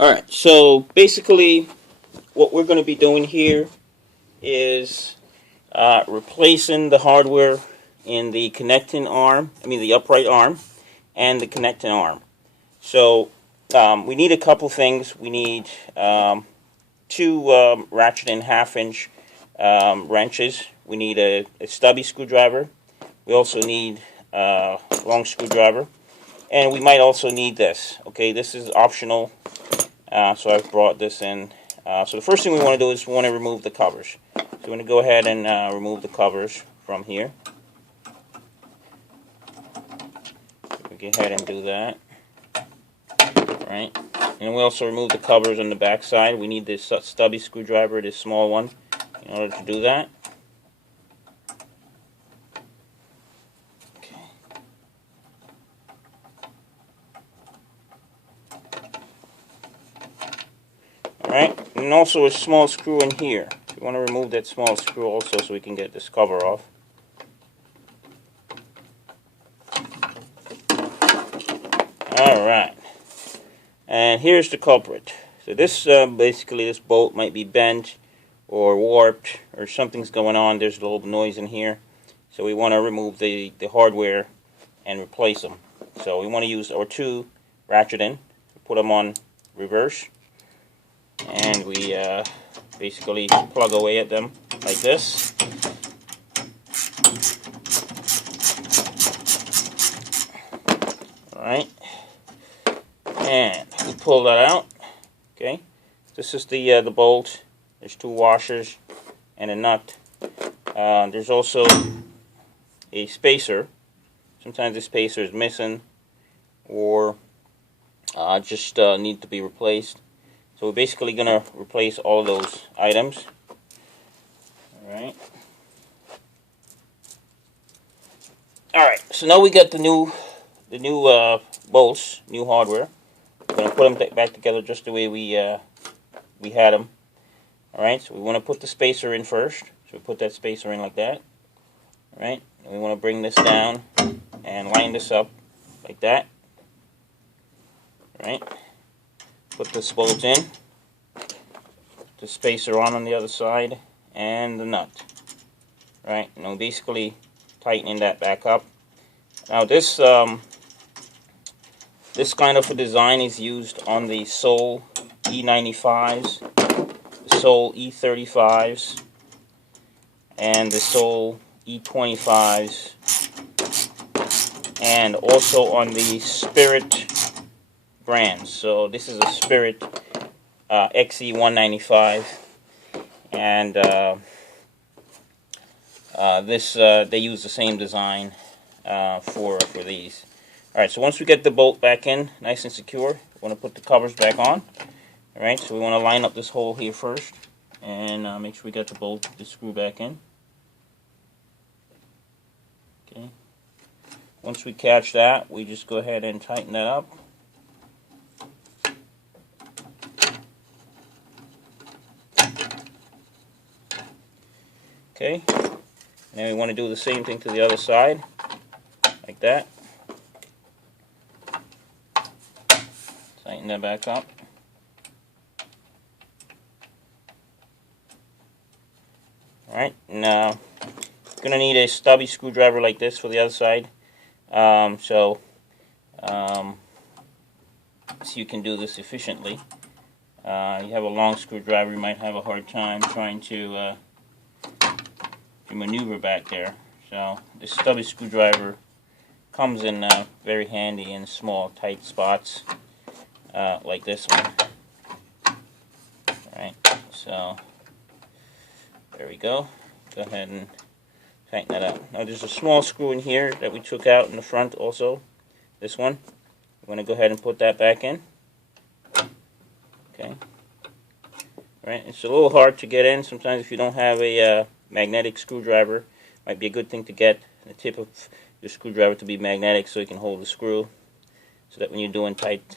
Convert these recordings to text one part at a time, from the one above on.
Alright, so basically what we're going to be doing here is replacing the hardware in the connecting arm, the upright arm, and the connecting arm. So we need a couple things. We need two ratchet and half-inch wrenches. We need a stubby screwdriver. We also need a long screwdriver. And we might also need this. Okay, this is optional. So I've brought this in. So the first thing we want to do is we want to remove the covers. So we're going to go ahead and remove the covers from here. We go ahead and do that. Right. And we also remove the covers on the back side. We need this stubby screwdriver, this small one, in order to do that. Alright, and also a small screw in here. We want to remove that small screw also so we can get this cover off. Alright, and here's the culprit. So this, basically this bolt might be bent or warped or something's going on. There's a little noise in here. So we want to remove the hardware and replace them. So we want to use our two ratcheting, put them on reverse. And we basically plug away at them like this. Alright. And we pull that out. Okay. This is the bolt. There's two washers and a nut. There's also a spacer. Sometimes the spacer is missing or just need to be replaced. So we're basically going to replace all of those items. Alright. Alright, so now we got the new bolts, new hardware. We're going to put them back together just the way we had them. Alright, so we want to put the spacer in first. So we put that spacer in like that. Alright, and we want to bring this down and line this up like that. Alright. Put this bolt in, the spacer on the other side, and the nut. Right, and we're basically tightening that back up. Now this this kind of a design is used on the Sole E95s, the Sole E35s, and the Sole E25s, and also on the Spriit brands. So this is a Spriit XE195, and this they use the same design for these. All right. So once we get the bolt back in, nice and secure, we want to put the covers back on. All right. So we want to line up this hole here first, and make sure we got the screw back in. Okay. Once we catch that, we just go ahead and tighten that up. Okay, and then we want to do the same thing to the other side, like that. Tighten that back up. Alright, now going to need a stubby screwdriver like this for the other side. So you can do this efficiently. You have a long screwdriver, you might have a hard time trying to maneuver back there. So this stubby screwdriver comes in very handy in small tight spots like this one. Alright, so there we go. Go ahead and tighten that up. Now there's a small screw in here that we took out in the front also. This one. I'm going to go ahead and put that back in. Okay. Alright, it's a little hard to get in. Sometimes if you don't have a magnetic screwdriver, might be a good thing to get the tip of your screwdriver to be magnetic so you can hold the screw, so that when you're doing tight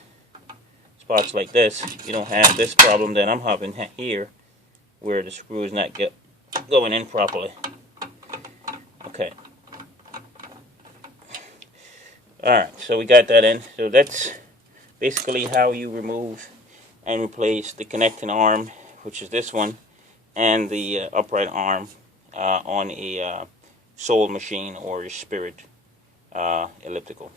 spots like this, you don't have this problem that I'm having here, where the screw is not going in properly. Okay. Alright, so we got that in. So that's basically how you remove and replace the connecting arm, which is this one, and the upright arm on a Sole machine or a Spriit elliptical.